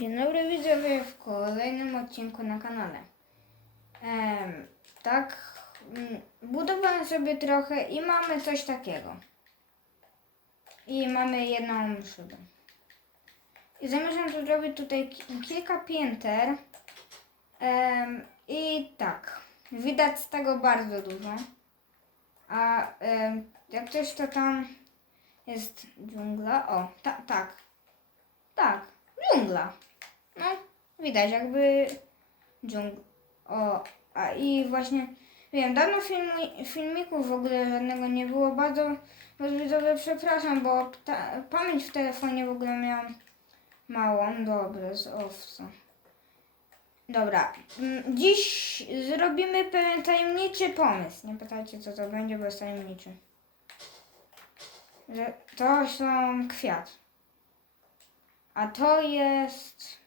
Dzień dobry widzowie w kolejnym odcinku na kanale. Em, tak, mm, budowałem sobie trochę i mamy coś takiego. I mamy jedną szybę. I zamierzam tu zrobić tutaj ki- kilka pięter. Em, I tak, widać z tego bardzo dużo. A em, jak coś to tam jest dżungla. O, ta, tak. Tak, dżungla. Widać jakby dżungla. O, a i właśnie, wiem, dawno filmu, filmików w ogóle żadnego nie było. Bardzo was widzowie przepraszam, bo ta, pamięć w telefonie w ogóle miałam małą. Dobra, z owca. Dobra, mm, dziś zrobimy pewien tajemniczy pomysł. Nie pytajcie co to będzie, bo jest tajemniczy. To są kwiat. A to jest.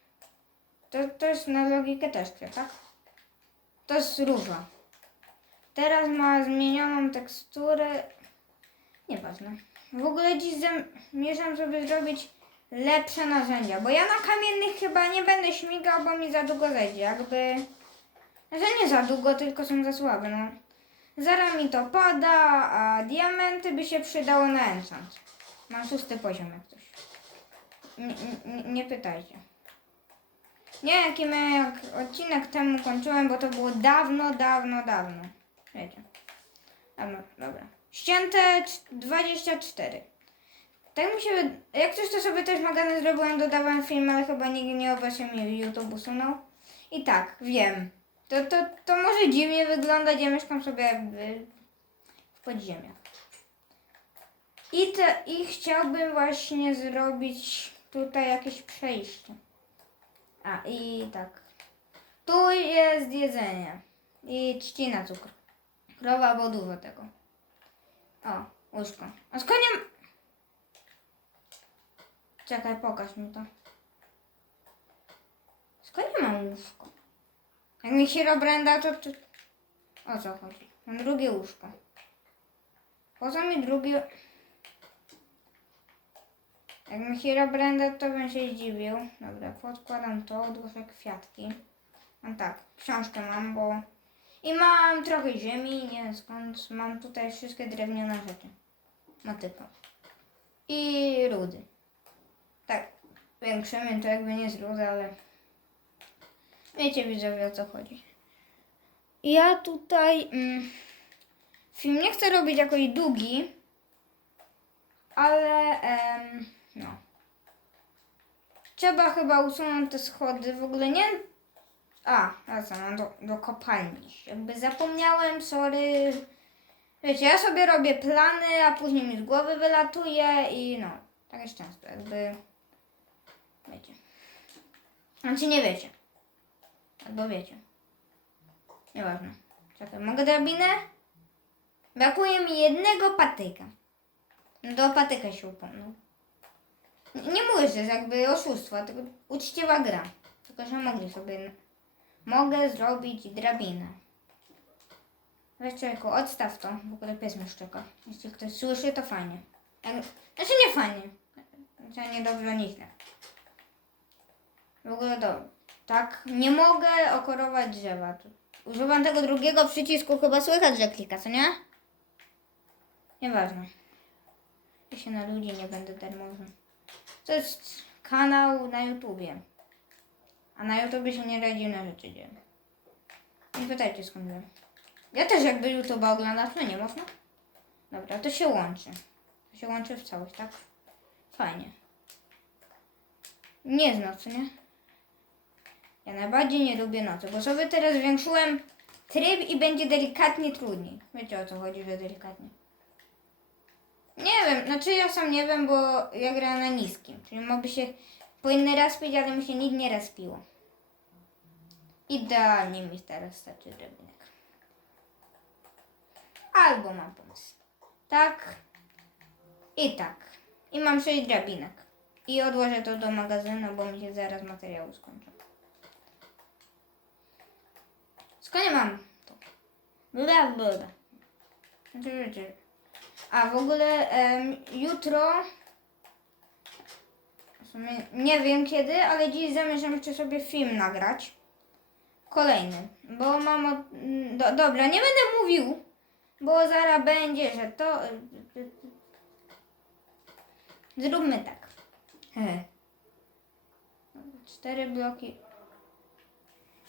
To, to jest na logikę kwiat, tak? To jest róża. Teraz ma zmienioną teksturę. Nieważne. W ogóle dziś zamierzam sobie zrobić lepsze narzędzia, bo ja na kamiennych chyba nie będę śmigał, bo mi za długo zejdzie. Jakby. Że nie za długo, tylko są za słabe, no. Zaraz mi to pada, a diamenty by się przydało na enchant. Mam szósty poziom jak coś. Nie pytajcie. Nie, jaki my jak odcinek temu kończyłem, bo to było dawno, dawno, dawno. Wiecie. Dobra. Ścięte cz- 24. Tak mi się Jak coś to sobie też magazyn zrobiłem, dodawałem film, ale chyba nikt nie obecnie mi YouTube usunął. I tak, wiem. To, to, to może dziwnie wyglądać, ja mieszkam sobie w, w podziemiach. I, te, I chciałbym właśnie zrobić tutaj jakieś przejście. A i tak. Tu jest jedzenie. I trzcina cukru. Krowa albo dużo tego. O, łóżko. A z koniem... Czekaj, pokaż mi to. Skąd ja mam łóżko? Jak mi się robrenda, to, to... O co chodzi? Mam drugie łóżko. Po co mi drugie... Jak mi Herobranda, to bym się zdziwił. Dobra, podkładam to, odłożę kwiatki. Mam tak, książkę mam, bo... I mam trochę ziemi, nie wiem skąd. Mam tutaj wszystkie drewniane rzeczy. Motyka. I rudy. Tak, większymi to jakby nie z rudy, ale... Wiecie widzowie o co chodzi. Ja tutaj... Mm, film nie chcę robić jakoś długi, ale... Em, no. Trzeba chyba usunąć te schody. W ogóle nie. A, wracam do, do kopalni. Jakby zapomniałem, sorry. Wiecie, ja sobie robię plany, a później mi z głowy wylatuje i no, tak jest często, jakby. Wiecie. Znaczy nie wiecie. Albo wiecie. Nieważne. Czekaj, mogę drabinę? Brakuje mi jednego patyka. No Do patyka się upomnął. Nie, mówię, że jest jakby oszustwo, tylko uczciwa gra. Tylko, że mogli sobie... Mogę zrobić drabinę. Weź człowieku, odstaw to. W ogóle pies mnie szczeka. Jeśli ktoś słyszy, to fajnie. Jak... Znaczy nie fajnie. Znaczy nie dobrze nikt. W ogóle do... Tak, nie mogę okorować drzewa. Używam tego drugiego przycisku, chyba słychać, że klika, co nie? Nieważne. Ja się na ludzi nie będę darmowy. To jest kanał na YouTubie. A na YouTubie się nie radzi na rzeczy dzieje. Nie pytajcie skąd wiem. Ja też jakby YouTube'a oglądać, no nie można. Dobra, to się łączy. To się łączy w całość, tak? Fajnie. Nie z nocy, nie? Ja najbardziej nie lubię nocy, bo sobie teraz zwiększyłem tryb i będzie delikatnie trudniej. Wiecie o co chodzi, że delikatnie. Nie wiem, znaczy ja sam nie wiem, bo ja grałem na niskim. Czyli mogę się powinny respić, ale mi się nikt nie respiło. Idealnie mi teraz starczy drabinek. Albo mam pomysł. Tak i tak. I mam sześć drabinek. I odłożę to do magazynu, bo mi się zaraz materiały skończą. Skąd mam to? Bla, bla, bla. A w ogóle em, jutro sumie nie wiem kiedy, ale dziś zamierzam jeszcze sobie film nagrać. Kolejny, bo mam. od- mm, Do, dobra, nie będę mówił, bo zaraz będzie, że to. y, y, y. Zróbmy tak. Cztery bloki.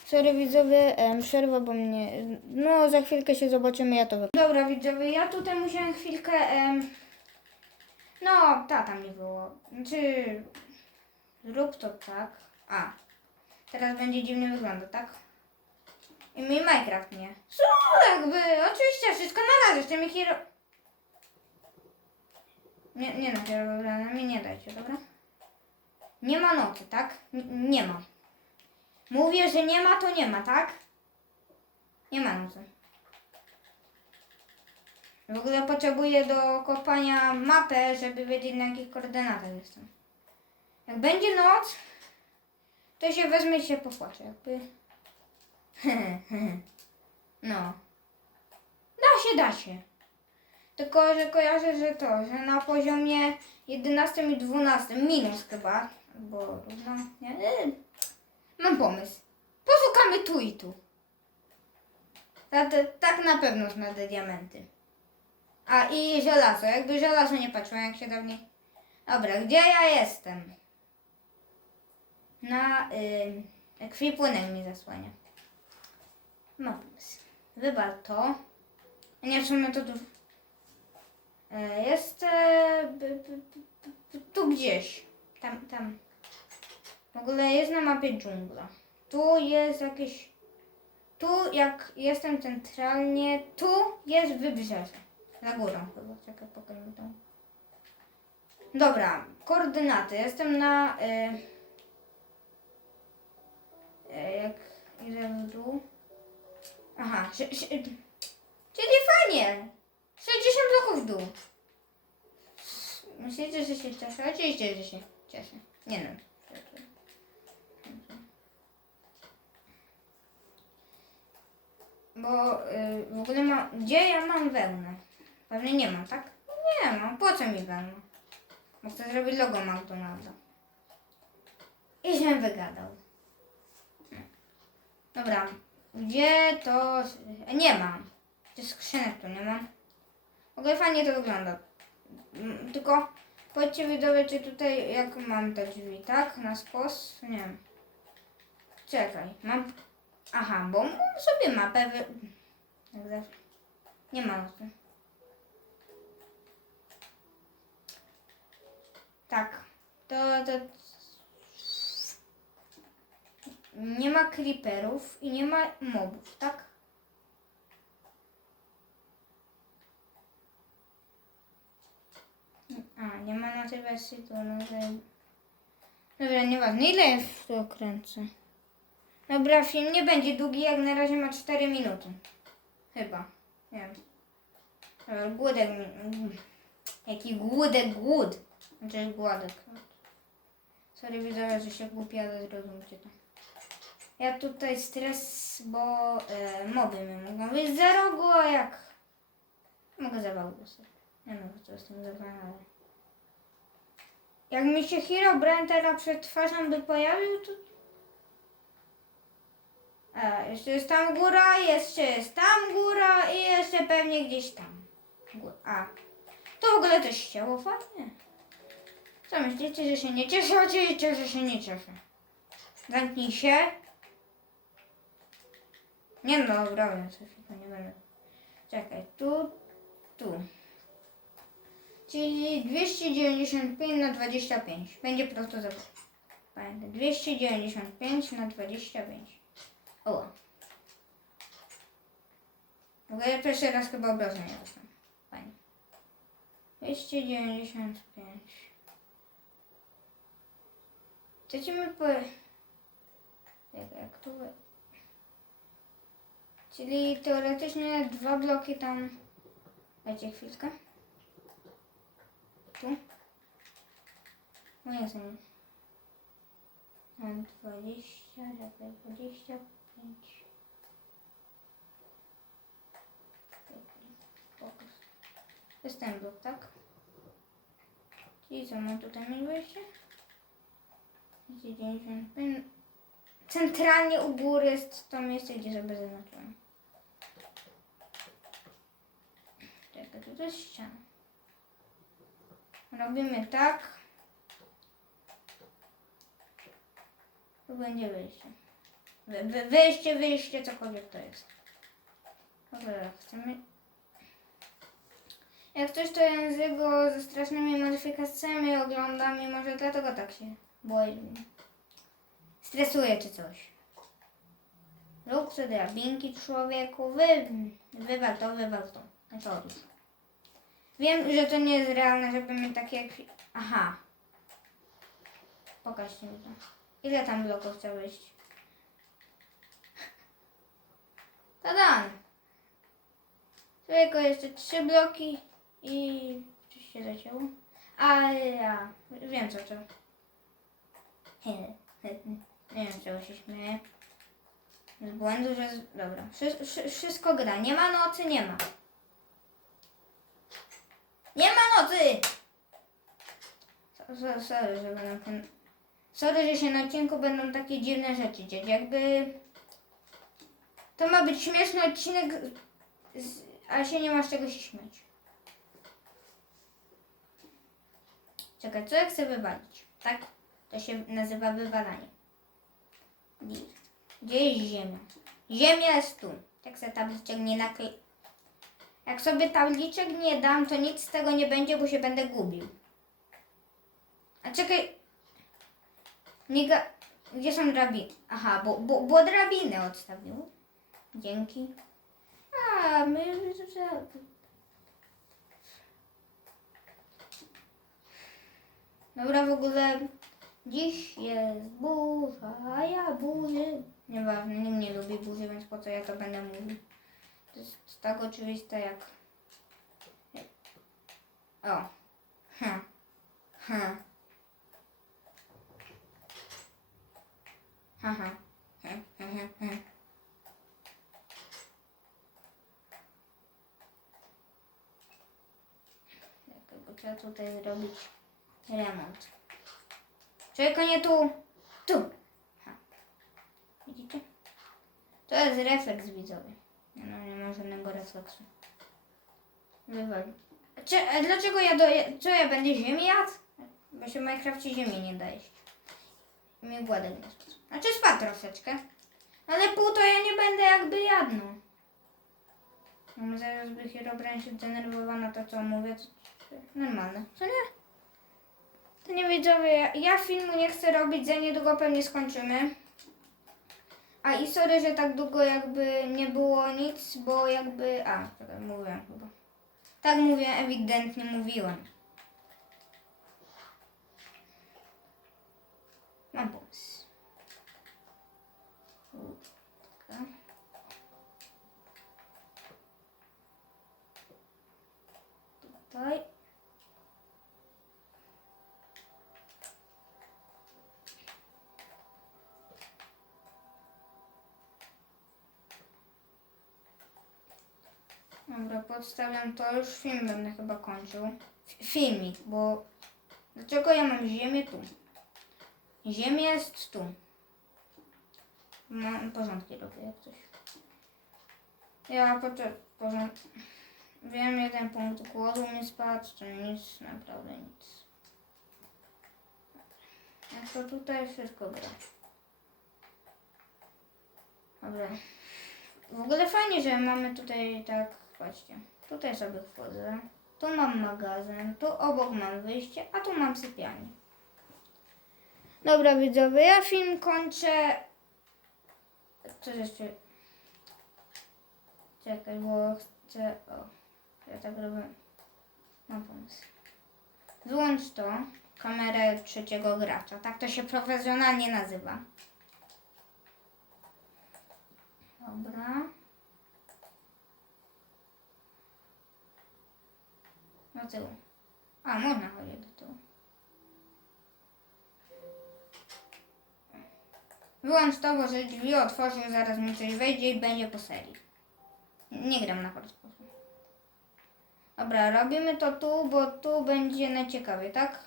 Sorry widzowie, em, przerwa, bo mnie. No, za chwilkę się zobaczymy, ja to wy... Dobra widzowie, ja tutaj musiałem chwilkę. Em... No, tata mi było. Znaczy. Zrób to tak. A. Teraz będzie dziwnie wyglądać, tak? I mi Minecraft nie. Co jakby? Oczywiście, wszystko na razie, jeszcze mi hero. Nie, nie no, hero mi nie dajcie, dobra? Nie ma nocy, tak? N- nie ma. Mówię, że nie ma, to nie ma, tak? Nie ma nocy. W ogóle potrzebuję do kopania mapę, żeby wiedzieć na jakich koordynatach jestem. Jak będzie noc, to się wezmę i się popłaczę. Jakby... no. Da się, da się. Tylko, że kojarzę, że to, że na poziomie 11 i 12 minus chyba, bo no, nie, mam pomysł. Poszukamy tu i tu. Tak, tak na pewno znajdę diamenty. A i żelazo, jakby żelazo nie patrzyłem jak się dawniej. Dobra, gdzie ja jestem? Na y, ekwipunek mi zasłania. Mam pomysł. Wybacz to. Nie, w sumie to tu. E, Jest e, tu gdzieś. Tam, tam. W ogóle jest na mapie dżungla. Tu jest jakieś. Tu, jak jestem centralnie, tu jest wybrzeże. Za górą chyba. Czekaj, pokażę tam. Dobra, koordynaty. Jestem na. E, e, jak idę w dół. Aha, czyli fajnie. 60 bloków w dół. Myślicie, że się cieszę? Oczywiście, że się cieszę. Nie no. Bo y, w ogóle ma, gdzie ja mam wełnę? Pewnie nie mam, tak? Nie mam. Po co mi wełna? Bo chcę zrobić logo McDonalda. I się wygadał. Dobra. Gdzie to... Nie mam. Gdzie skrzynek tu nie mam. W ogóle fajnie to wygląda. Mm, Tylko powiedzcie widzowie, czy tutaj jak mam te drzwi, tak? Na skos? Nie wiem. Czekaj, mam... Aha, bo mam sobie mapę wy... Jak zawsze. Nie ma nocy. Tak. To, to... Nie ma creeperów i nie ma mobów, tak? A, nie ma na tej wersji tu, no to... Dobra, nieważne. Ile w to kręcę? Dobra, film nie będzie długi, jak na razie ma 4 minuty. Chyba. Nie wiem. Dobra, głódek. Jaki głódek, głód. Znaczy głodek. Sorry widzowie, że się głupia, ale zrozumcie to. Ja tutaj stres, bo e, moby mi mogą wyjść za rogu, a jak... Mogę zawał dostać. Nie wiem, co z tym. Jak mi się Hero Brentera przed twarzą by pojawił, to... A, jeszcze jest tam góra, jeszcze jest tam góra i jeszcze pewnie gdzieś tam. A, to w ogóle też chciało fajnie. Co myślicie, że się nie cieszę? Oczywiście, że się nie cieszę. Zamknij się. Nie no, dobra, ja coś to nie będę. Czekaj, tu, tu. Czyli 295 na 25. Będzie prosto za. Pamiętaj, 295 na 25. O. W ogóle ja pierwszy raz chyba obrazu nie rozumiem. Fajnie. 295. Chcecie mi powiedzieć... Jak to by... Czyli teoretycznie dwa bloki tam... Dajcie chwilkę. Tu. No jest. Mam 20, 20, pięć. Fokus. Jest blok, tak? Czyli co, mam tutaj najwyższy? 95. Centralnie u góry jest to miejsce, gdzie sobie zaznaczyłem. Czekaj, tu to jest ściana. Robimy tak. To będzie wyjście. Wy, wy, wyjście, wyjście, cokolwiek to jest. Dobra, chcemy... Jak coś to język go ze strasznymi modyfikacjami oglądam i może dlatego tak się boi. Stresuje czy coś. Rób sobie drabinki człowieku, wy, wywal to, wywal to. Znaczy. Wiem, że to nie jest realne, żeby mieć takie... Aha. Pokaż mi to. Ile tam bloków chce wyjść? Tadan! Tylko jeszcze trzy bloki i coś się zacięło. Ja wiem co to. Nie wiem czego się śmieję. Z błędu, że... Dobra. Wszy, wszy, wszystko gra. Nie ma nocy, nie ma. Nie ma nocy! So- so- Sorry, że będą. Sorry, że się na odcinku będą takie dziwne rzeczy dziać. Jakby... To ma być śmieszny odcinek, z... ale się nie ma z czego się śmiać. Czekaj, co ja chcę wywalić? Tak? To się nazywa wywalanie. Gdzie- jest ziemia? Ziemia jest tu. Jak sobie tabliczek nie nakle... Jak sobie tabliczek nie dam, to nic z tego nie będzie, bo się będę gubił. A czekaj. Nie ga... Gdzie są drabiny? Aha, bo, bo, bo odstawił. Dzięki. A, my... Dobra, w ogóle dziś jest burza, a ja burzy. Nieważne, nikt nie lubi burzy, więc po co ja to będę mówił? To jest tak oczywiste jak... O. Ha. Ha. Ha, ha. Ha, ha, ha. Czekaj, bo trzeba tutaj zrobić remont. Czekaj, nie tu. Tu. Ha. Widzicie? To jest refleks widzowy. No nie ma żadnego refleksu. Wywal. Cze, a dlaczego ja do... Co ja będę ziemi jadł? Bo się w Minecrafcie ziemi nie da jeść. I mnie głodek nie spadł. Znaczy spadł troszeczkę. Ale pół to ja nie będę jakby jadł. No zaraz by Herobrine się zdenerwowała to co mówię. Normalne. Co nie? To nie widzowie, ja, filmu nie chcę robić, za niedługo pewnie skończymy. A i sorry, że tak długo jakby nie było nic, bo jakby... A, czekaj, mówiłem chyba. Tak mówię, ewidentnie mówiłem. Mam pomysł. Tutaj. Dobra, podstawiam to, już film będę chyba kończył. F- filmik, bo... Dlaczego ja mam ziemię tu? Ziemia jest tu. Mam porządki robię jak coś. Ja poczekaj, porząd... Wiem, jeden punkt głodu mi spadł, to nic, naprawdę nic. Jak to tutaj wszystko gra. Dobra. W ogóle fajnie, że mamy tutaj tak, patrzcie. Tutaj sobie wchodzę. Tu mam magazyn, tu obok mam wyjście, a tu mam sypialnię. Dobra widzowie, ja film kończę. Co jeszcze? Czekaj, bo chcę. O, ja tak robię. Mam pomysł. Wyłącz to, kamerę trzeciego gracza. Tak to się profesjonalnie nazywa. Dobra. Do tyłu. A, można chodzić do tyłu. Wyłącz to, bo że drzwi otworzył, zaraz mi coś wejdzie i będzie po serii. Nie gram na hardcore. Dobra, robimy to tu, bo tu będzie najciekawiej, tak?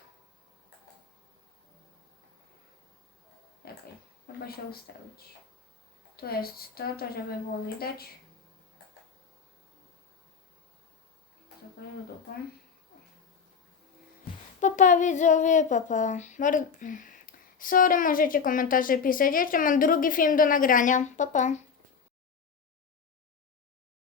Czekaj, chyba się ustawić. Tu jest to, to żeby było widać. Czekaj, dupą. Papa widzowie, papa. Bar- Sorry, możecie komentarze pisać. Jeszcze mam drugi film do nagrania. Papa.